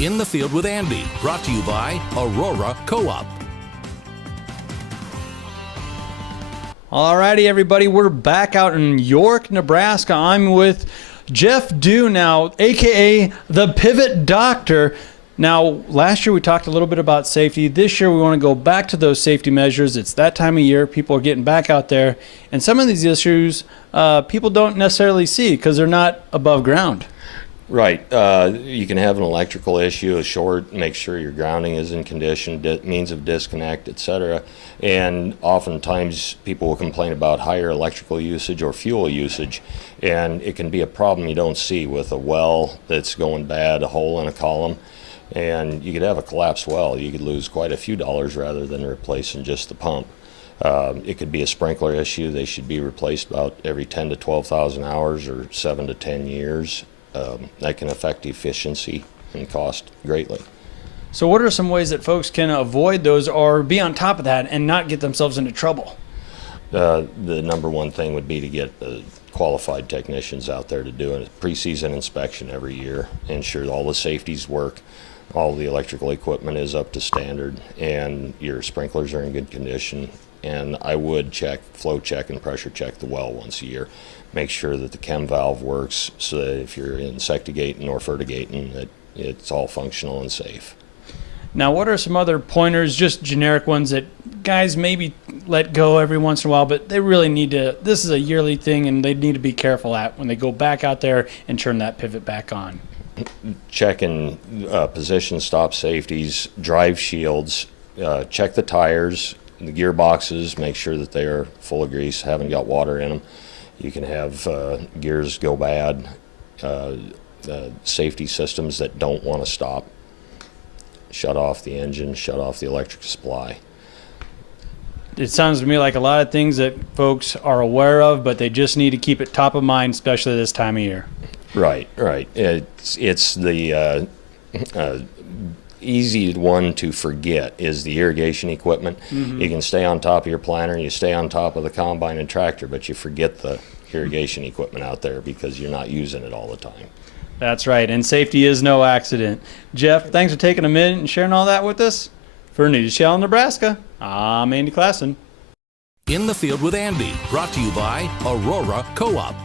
In the Field with Andy, brought to you by Aurora Co-op. Alrighty, everybody, we're back out in York, Nebraska. I'm with Jeff Dew now, aka the Pivot Doctor. Now, last year we talked a little bit about safety. This year we want to go back to those safety measures. It's that time of year. People are getting back out there. And some of these issues people don't necessarily see because they're not above ground. Right. You can have an electrical issue, a short, make sure your grounding is in condition, means of disconnect, etc. And oftentimes people will complain about higher electrical usage or fuel usage, and it can be a problem you don't see with a well that's going bad, a hole in a column, and you could have a collapsed well. You could lose quite a few dollars rather than replacing just the pump. It could be a sprinkler issue. They should be replaced about every 10 to 12,000 hours or 7 to 10 years. That can affect efficiency and cost greatly. So what are some ways that folks can avoid those or be on top of that and not get themselves into trouble? The number one thing would be to get qualified technicians out there to do a pre-season inspection every year, ensure all the safeties work, all the electrical equipment is up to standard, and your sprinklers are in good condition. And I would flow check and pressure check the well once a year. Make sure that the chem valve works, so that if you're insectigating or fertigating, that it's all functional and safe. Now, what are some other pointers, just generic ones that guys maybe let go every once in a while, but they really need to, this is a yearly thing, and they need to be careful at when they go back out there and turn that pivot back on? Checking position stop safeties, drive shields, check the tires, the gearboxes, make sure that they are full of grease, haven't got water in them. You can have gears go bad, safety systems that don't want to stop. Shut off the engine, shut off the electric supply. It sounds to me like a lot of things that folks are aware of, but they just need to keep it top of mind, especially this time of year. Right. It's the easy one to forget is the irrigation equipment. Mm-hmm. You can stay on top of your planter, you stay on top of the combine and tractor, but you forget the irrigation equipment out there because you're not using it all the time. That's right, and safety is no accident. Jeff, thanks for taking a minute and sharing all that with us. For News Channel Nebraska, I'm Andy Classen. In the Field with Andy, brought to you by Aurora Co-op.